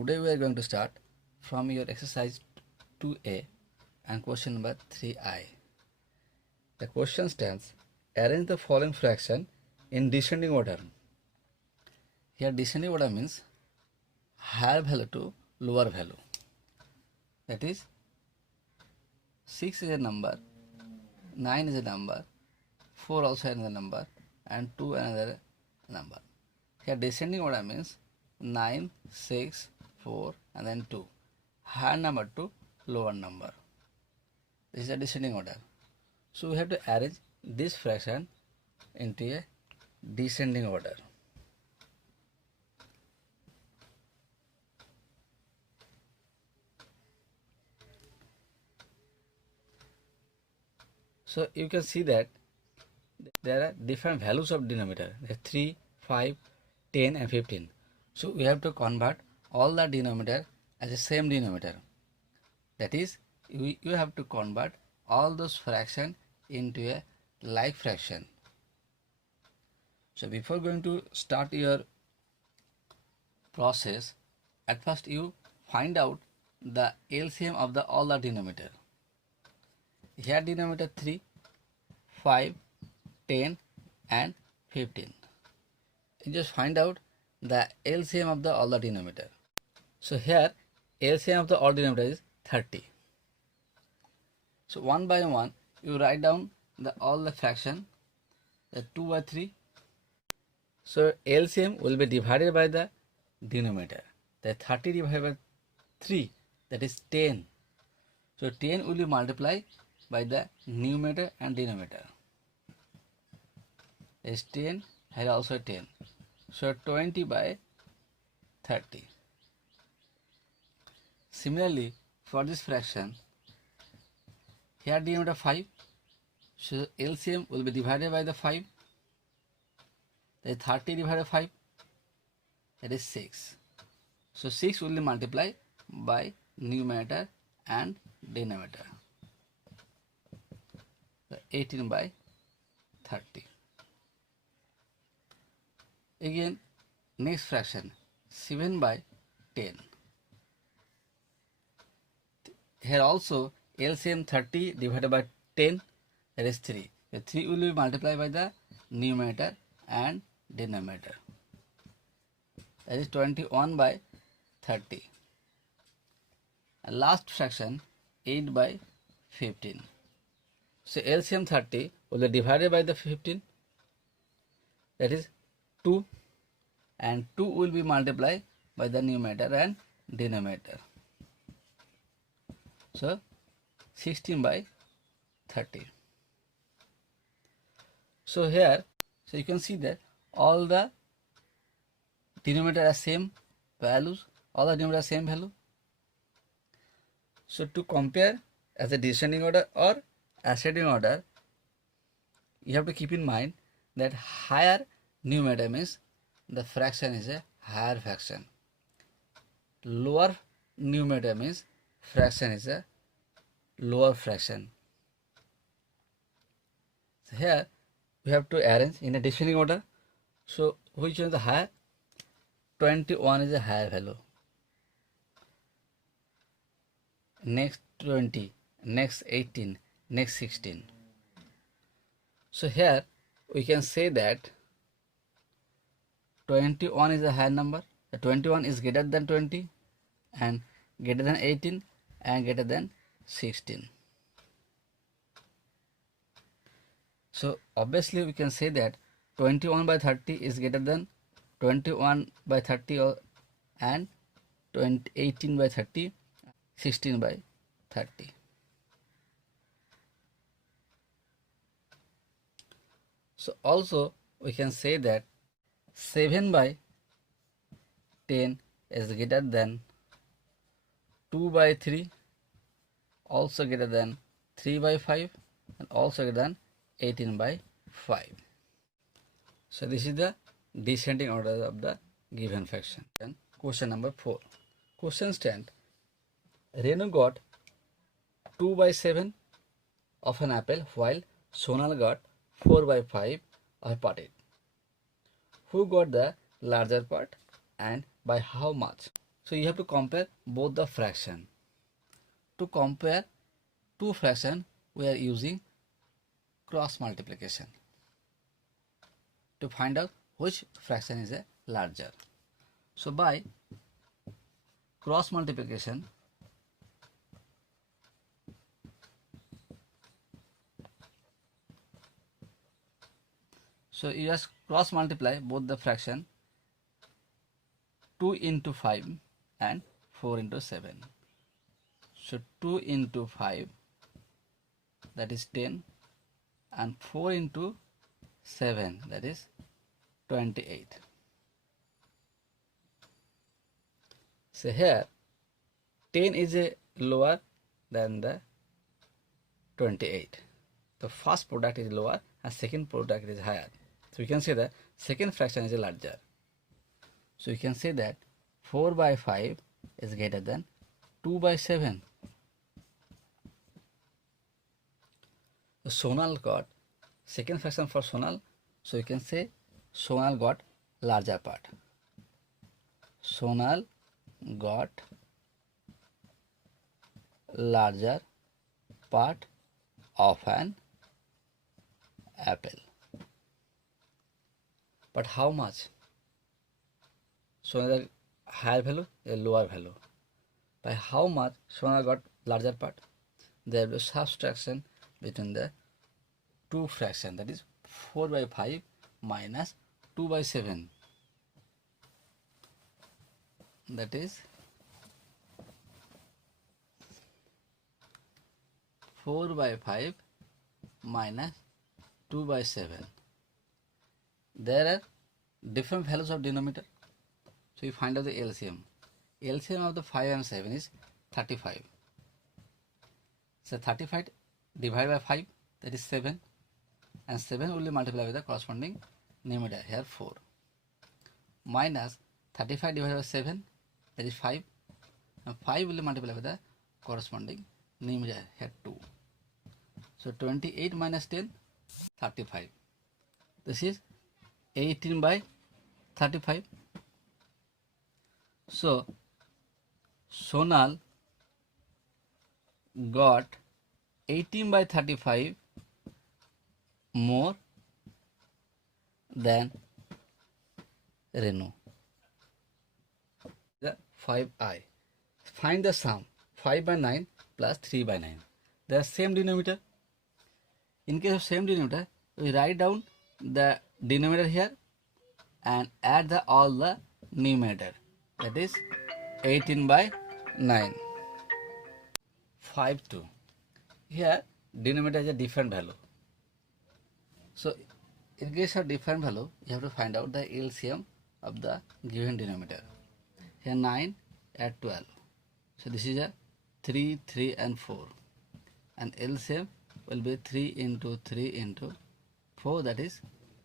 Today we are going to start from your exercise 2A and question number 3I. The question stands, arrange the following fraction in descending order. Here descending order means higher value to lower value. That is 6 is a number, 9 is a number, 4 also another number and 2 another number. Here descending order means 9, 6, 4 and then 2. Higher number to lower number. This is a descending order. So we have to arrange this fraction into a descending order. So you can see that there are different values of denominator. There are 3, 5, 10 and 15. So we have to convert all the denominator as the same denominator. That is, you have to convert all those fraction into a like fraction. So before going to start your process, at first you find out the LCM of all the denominator. Here denominator 3, 5, 10 and 15. You just find out the LCM of all the denominator. So here LCM of the all denominator is 30. So one by one you write down all the fraction, the 2 by 3. So LCM will be divided by the denominator. The 30 divided by 3, that is 10. So 10 will be multiplied by the numerator and denominator. There is 10, here also 10. So 20 by 30. Similarly, for this fraction, here denominator 5, so LCM will be divided by the 5. That is 30 divided by 5, that is 6. So 6 will be multiplied by numerator and denominator. So 18 by 30. Again, next fraction, 7 by 10. Here also LCM 30 divided by 10, that is 3. The 3 will be multiplied by the numerator and denominator. That is 21 by 30. And last fraction, 8 by 15. So LCM 30 will be divided by the 15, that is 2, and 2 will be multiplied by the numerator and denominator. So 16 by 30. So here, so you can see that all the denominator are same values, all the denominator are same value. So to compare as a descending order or ascending order, you have to keep in mind that higher numerator means the fraction is a higher fraction. Lower numerator means fraction is a lower fraction. So here we have to arrange in a descending order. So which one is the higher? 21 is a higher value. Next 20, next 18, next 16. So here we can say that 21 is a higher number. The 21 is greater than 20 and greater than 18 and greater than 16. So obviously we can say that 21 by 30 is greater than 21 by 30 and 18 by 30, 16 by 30. So also we can say that 7 by 10 is greater than 2 by 3, also greater than 3 by 5 and also greater than 18 by 5. So this is the descending order of the given fraction. And question number 4. Question stand, Renu got 2 by 7 of an apple while Sonal got 4 by 5 of a potato. Who got the larger part and by how much? So you have to compare both the fraction. To compare two fraction, we are using cross multiplication to find out which fraction is a larger. So by cross multiplication, so you just cross multiply both the fraction 2 into 5 and 4 into 7. So 2 into 5, that is 10, and 4 into 7, that is 28. So here 10 is a lower than the 28. The first product is lower and second product is higher. So we can say that second fraction is larger. So you can say that 4 by 5 is greater than 2 by 7. Sonal got second fraction for Sonal. So you can say Sonal got larger part. Sonal got larger part of an apple. But how much? Sonal higher value, a lower value. By how much Sonal got larger part? There will be subtraction between the two fraction, that is 4 by 5 minus 2 by 7. That is 4 by 5 minus 2 by 7. There are different values of denominator. So you find out the LCM. LCM of the 5 and 7 is 35. So 35 divided by 5, that is 7. And 7 will be multiplied with the corresponding numerator, here 4. Minus 35 divided by 7, that is 5. And 5 will be multiplied with the corresponding numerator, here 2. So 28 minus 10, 35. This is 18 by 35. So Sonal got 18 by 35 more than Renu. The 5i. Find the sum. 5 by 9 plus 3 by 9. They are same denominator. In case of same denominator, we write down the denominator here and add all the numerator. That is 18 by 9. 5 2. Here denominator is a different value. So in case of different value, you have to find out the LCM of the given denominator. Here 9 at 12. So this is a 3, 3 and 4. And LCM will be 3 into 3 into 4, that is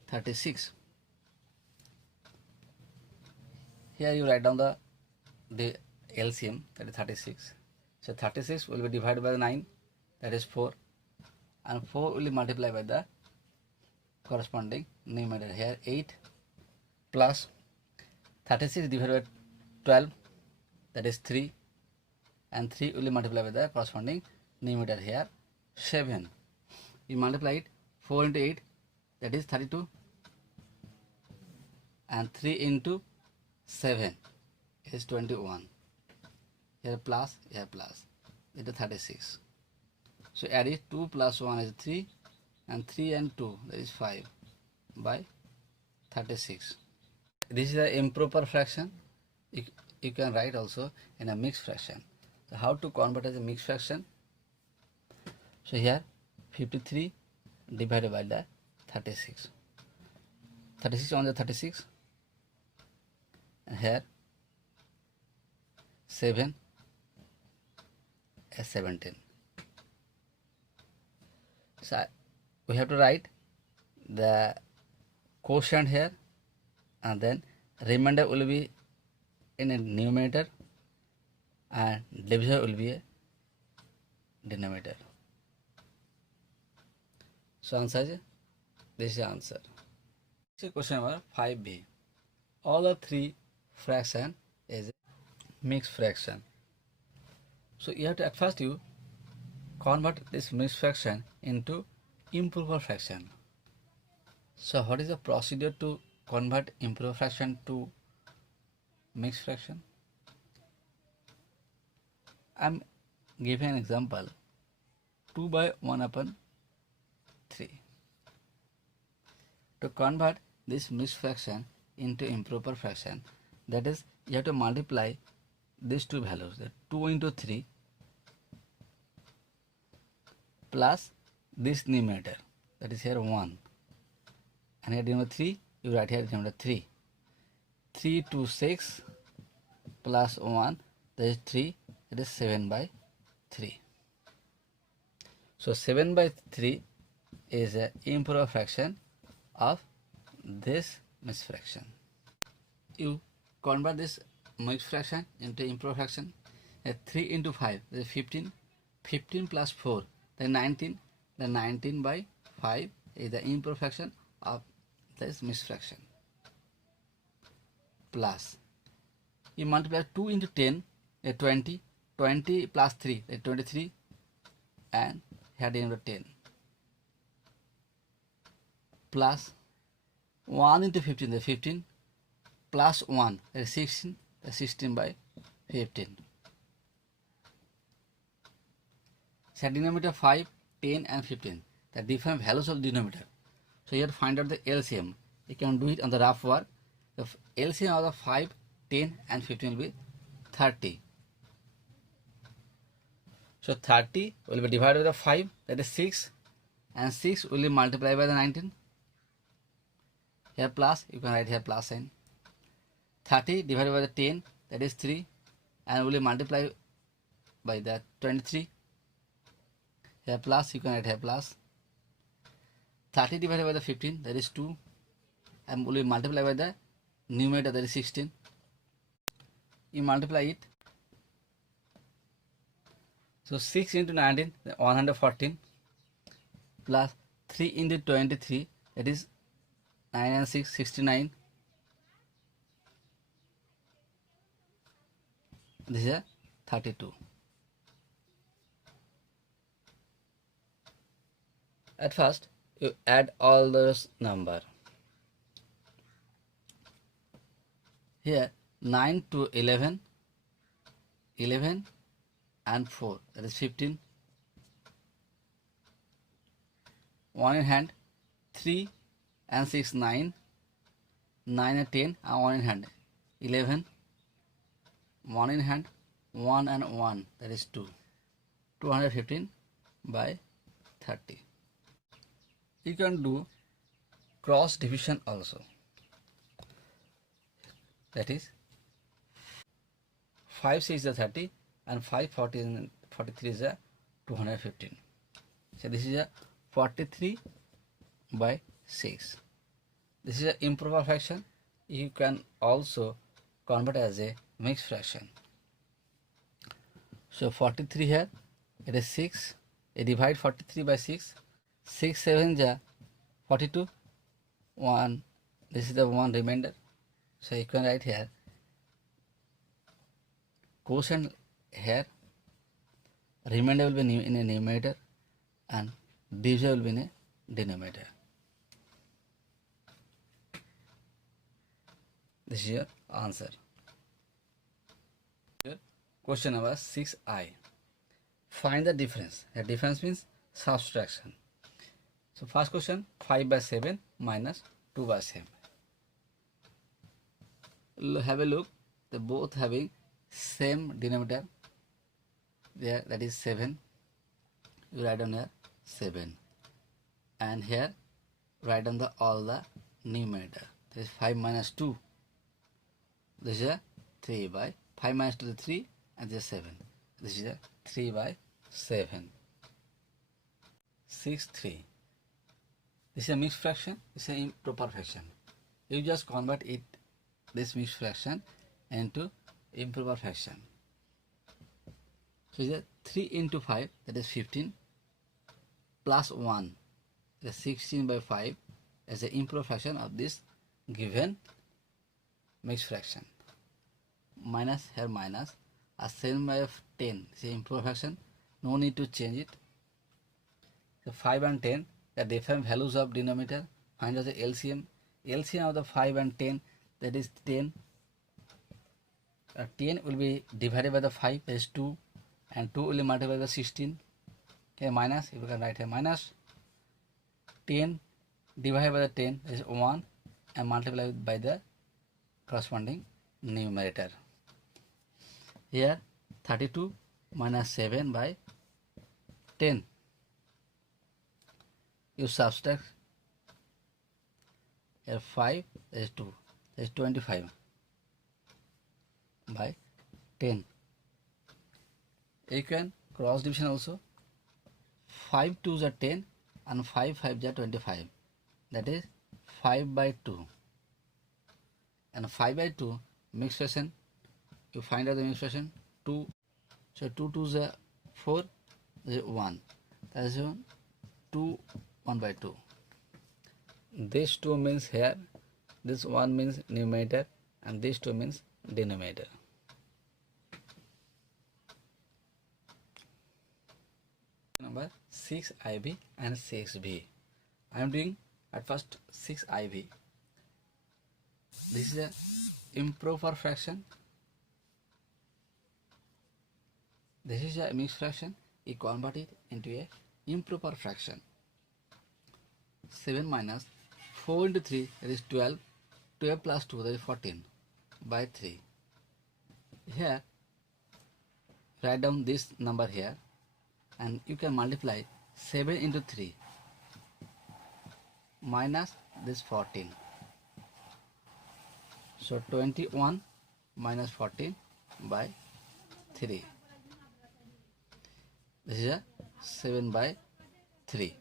36. Here you write down the LCM, that is 36. So 36 will be divided by 9, that is 4. And 4 will be multiplied by the corresponding numerator, here 8 plus 36 divided by 12, that is 3. And 3 will be multiplied by the corresponding numerator, here 7. You multiply it 4 into 8, that is 32. And 3 into 7 is 21. Here plus, it is 36. So add it, 2 plus 1 is 3, and 3 and 2, that is 5 by 36. This is an improper fraction. You can write also in a mixed fraction. So how to convert as a mixed fraction? So here 53 divided by the 36. 36 on the 36. And here 7 as 17. So we have to write the quotient here, and then remainder will be in a numerator and divisor will be a denominator. So answer is, this is the answer. This is question number 5b. All the three fraction is mixed fraction. So you have to, at first you convert this mixed fraction into improper fraction. So what is the procedure to convert improper fraction to mixed fraction? I am giving an example, 2 by 1 upon 3. To convert this mixed fraction into improper fraction, that is, you have to multiply these two values, that 2 into 3 plus this numerator, that is here 1, and here denominator 3, you write here denominator 3. 3 to 6 plus 1, that is 3, that is 7 by 3. So 7 by 3 is an improper fraction of this mixed fraction. You convert this mixed fraction into improper fraction. 3 into 5, that is 15. 15 plus 4, that is 19. The 19 by 5 is the improper fraction of this mixed fraction. Plus, you multiply 2 into 10, that is 20. 20 plus 3, that is 23. And here denominator 10. Plus 1 into 15, that is 15. Plus 1, that is 16. That is 16 by 15. So denominator 5, 10 and 15. The different values of denominator. So you have to find out the LCM. You can do it on the rough work. The LCM of the 5, 10 and 15 will be 30. So 30 will be divided by the 5, that is 6, and 6 will be multiplied by the 19. Here plus, you can write here plus sign. 30 divided by the 10, that is 3, and will be multiplied by the 23. Here plus, you can write here plus. 30 divided by the 15, that is 2, and will be multiplied by the numerator, that is 16. You multiply it. So 6 into 19, 114, plus 3 into 23, that is 9 and 6, 69. This is a 32. At first, you add all those numbers. Here 9 to 11, 11 and 4, that is 15. 1 in hand, 3 and 6, 9, 9 and 10, and 1 in hand, 11. 1 in hand, 1 and 1, that is 2. 215 by 30. You can do cross division also. That is 5 6 is 30 and 5 43 is 215. So this is a 43 by 6. This is an improper fraction. You can also convert as a mixed fraction. So 43 here, it is 6. You divide 43 by 6. 6 7 is 42. 1. This is the 1 remainder. So you can write here quotient here. Remainder will be in a numerator and divisor will be in a denominator. This is your answer. Question number 6I. Find the difference. The difference means subtraction. So first question, 5 by 7 minus 2 by 7. Have a look. They both having same denominator. There, that is 7. You write down here 7. And here write down all the numerator. That is 5 minus 2. This is a 3 by 5 minus 2 is 3 and this is 7. This is a 3 by 7. 6 3. This is a mixed fraction. This is an improper fraction. You just convert it, this mixed fraction, into improper fraction. So it is 3 into 5, that is 15, plus 1, that is 16 by 5, as the improper fraction of this given mixed fraction. minus, here minus, are 7 by 10. This is improved fraction. No need to change it. So 5 and 10, the different values of denominator. Find out the LCM. LCM of the 5 and 10, that is 10. 10 will be divided by the 5, that is 2. And 2 will be multiplied by the 16. Okay, minus, if you can write here minus 10 divided by the 10, that is 1, and multiplied by the corresponding numerator. Here 32 minus 7 by 10. You subtract here 5, that is 2, that is 25 by 10. You can cross division also. 5 2s are 10 and 5 5s are 25. That is 5 by 2. And 5 by 2 mixed fraction. You find out the mixed fraction 2. So 2 2s are 4. That is 1. That is 2 1 by 2. This 2 means here. This 1 means numerator and this 2 means denominator. Number 6IB and 6B. I am doing at first 6IB. This is a improper fraction. This is a mixed fraction. You convert it into a improper fraction. 7 minus 4 into 3, that is 12. 12 plus 2, that is 14 by 3. Here, write down this number here. And you can multiply 7 into 3 minus this 14. So 21 minus 14 by 3. This is a 7 by 3.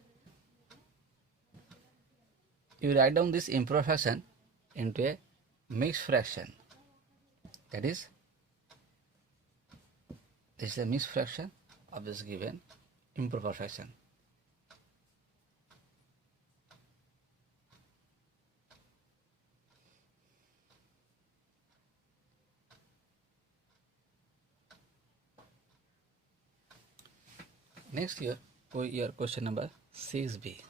You write down this improper fraction into a mixed fraction. That is, this is a mixed fraction of this given improper fraction. Next year, your question number 6B.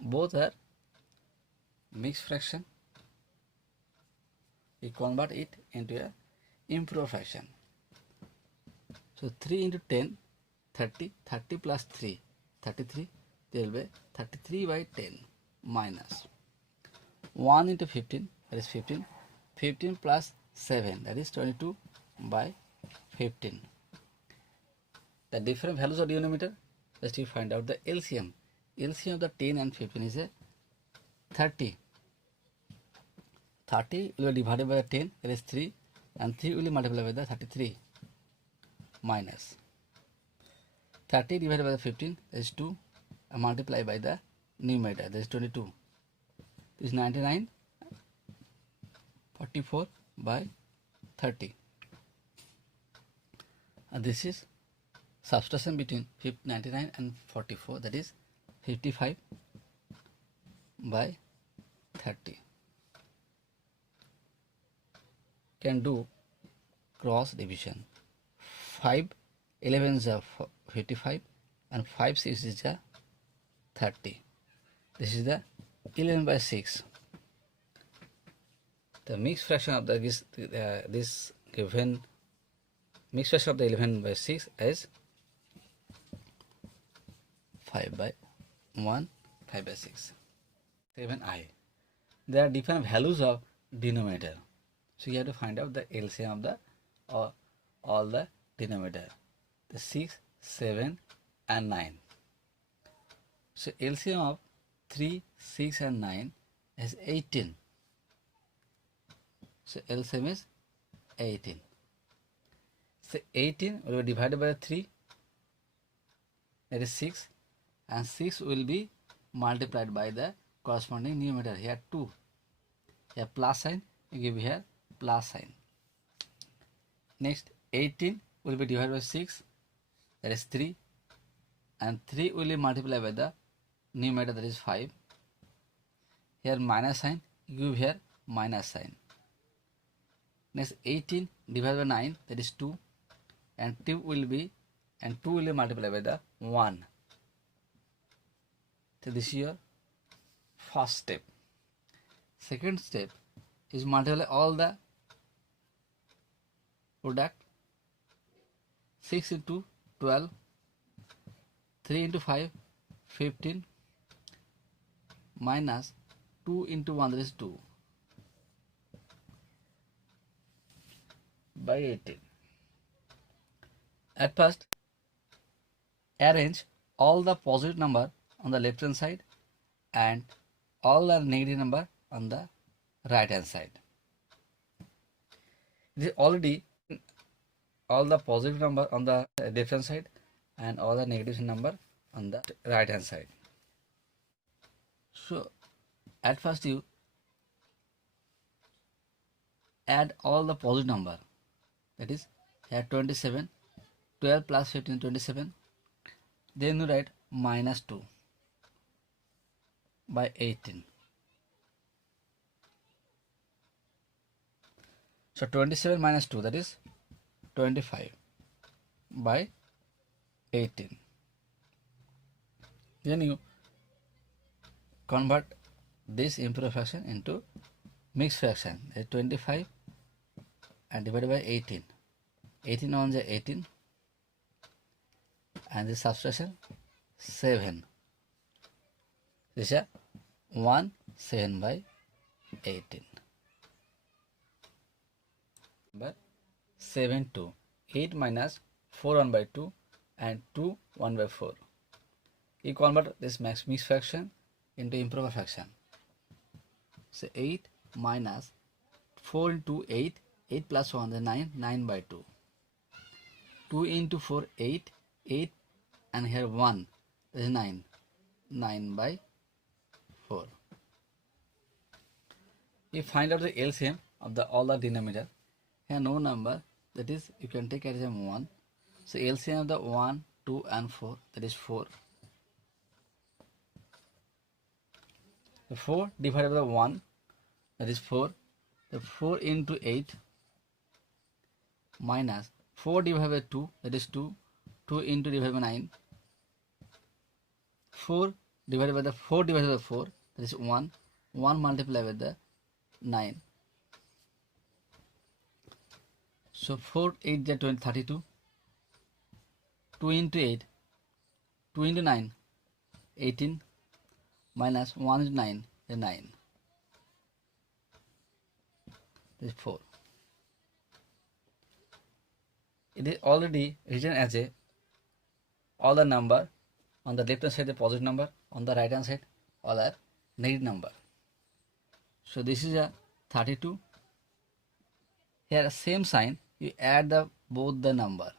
Both are mixed fraction. We convert it into a improved fraction. So 3 into 10, 30, 30 plus 3, 33, there will be 33 by 10 minus 1 into 15, that is 15, 15 plus 7, that is 22 by 15. The different values of denominator, just you find out the LCM. LCM of the 10 and 15 is a 30. 30 will be divided by the 10, that is 3, and 3 will be multiplied by the 33 minus 30 divided by the 15, that is 2, and multiplied by the numerator, that is 22. This is 99, 44 by 30. And this is subtraction between 99 and 44, that is 55 by 30. Can do cross division. 5 11s are 55 and 5 6 is 30. This is the 11 by 6. The mixed fraction of the this given mixed fraction of the 11 by 6 is 5 by 1, 5 by 6. 7I. There are different values of denominator. So you have to find out the LCM of the all the denominator. The 6, 7 and 9. So LCM of 3, 6 and 9 is 18. So LCM is 18. So 18 will be divided by 3, that is 6, and 6 will be multiplied by the corresponding numerator. Here 2. Here plus sign, you give here plus sign. Next 18 will be divided by 6, that is 3, and 3 will be multiplied by the numerator, that is 5. Here minus sign, you give here minus sign. Next 18 divided by 9, that is 2, and 2 will be multiplied by the 1. So this is your first step. Second step is multiply all the product. 6 into 12, 3 into 5, 15, minus 2 into 1, that is 2, by 18. At first, arrange all the positive number on the left hand side and all the negative number on the right hand side. It is already all the positive number on the left hand side and all the negative number on the right hand side. So at first you add all the positive number, that is here 27, 12 plus 15, 27, then you write minus 2 by 18. So 27 minus 2, that is 25 by 18. Then you convert this improved fraction into mixed fraction. That is 25 and divided by 18. 18 on the 18, and the subtraction 7. This is 1 7 by 18. But 7 2, 8 minus 4 1 by 2 and 2 1 by 4. You convert this mixed fraction into improper fraction. So 8 minus 4 into 8, 8 plus 1, the 9, 9 by 2. 2 into 4, 8, 8, and here 1, that is 9, 9 by 4. You find out the LCM of the all the denominator. Here no number, that is you can take as 1. So LCM of the 1, 2 and 4, that is 4. The 4 divided by 1, that is 4. The 4 into 8 minus 4 divided by 2, that is 2. 2 into divided by 9. 4 divided by 4, that is 1. 1 multiplied by the 9. So 4 8 is 32. 2 into 8, 2 into 9, 18, minus 1 is 9, is 9. This is 4. It is already written as a all the number on the left hand side the positive number, on the right hand side all are negative number. So this is a 32. Here same sign, you add the both the number,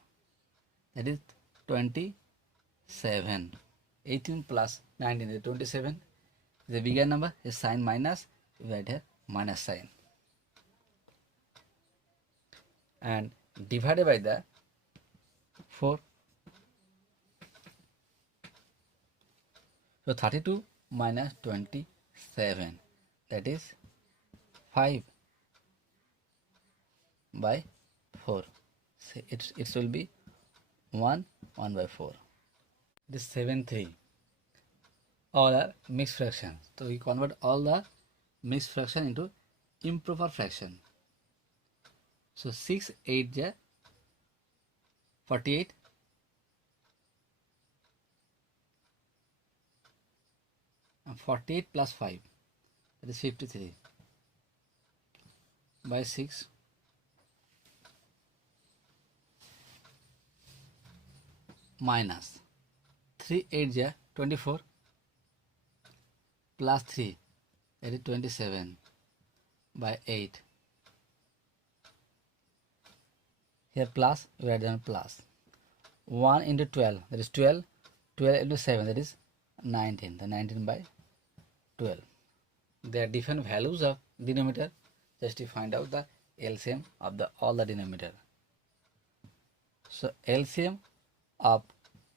that is 27. 18 plus 19 is 27. The bigger number is sign minus, you write here minus sign, and divided by the 4. So 32 minus 27, that is 5 by 4. So it will be 1 by 4. This 7 3. All are mixed fractions. So we convert all the mixed fraction into improper fraction. So 6 8 is 48. And 48 plus 5, that is 53 by 6. Minus 3 8 is 24 plus 3, that is 27 by 8. Here plus, we write down plus. 1 into 12, that is 12. 12 into 7, that is 19. The 19 by 12. There are different values of denominator. Just to find out the LCM of the all the denominator. So LCM of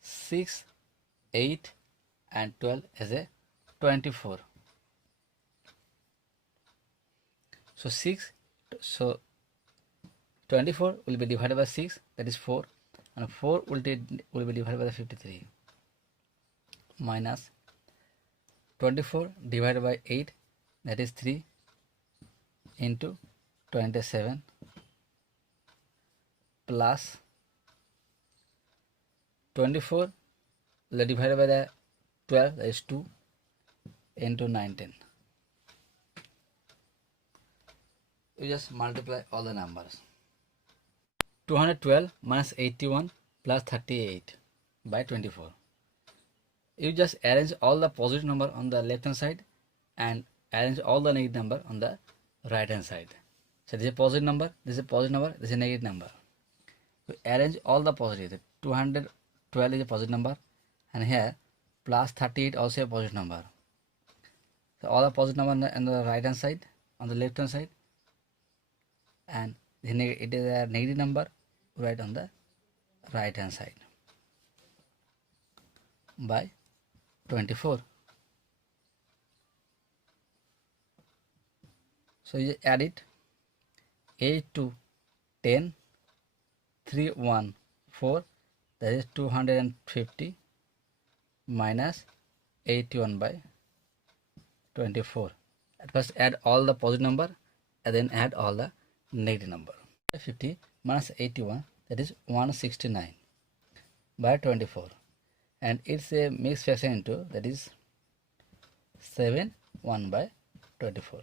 6, 8 and 12 is a 24. So 6, so 24 will be divided by 6, that is 4, and 4 will be divided by the 53, minus 24 divided by 8, that is 3, into 27, plus 24 will be divided by the 12, that is 2, into 19. You just multiply all the numbers. 212 minus 81 plus 38 by 24. You just arrange all the positive number on the left hand side and arrange all the negative number on the right hand side. So this is a positive number, this is a positive number, this is a negative number. So arrange all the positive. 212 is a positive number, and here plus 38 also a positive number. So all the positive number on the right hand side, on the left hand side, and it is a negative number right on the right hand side by 24. So you add it, 8 to 10, 3, 1, 4, that is 250 minus 81 by 24. At first add all the positive number and then add all the negative number. 50 minus 81, that is 169 by 24, and it's a mixed fraction into, that is 7 1 by 24.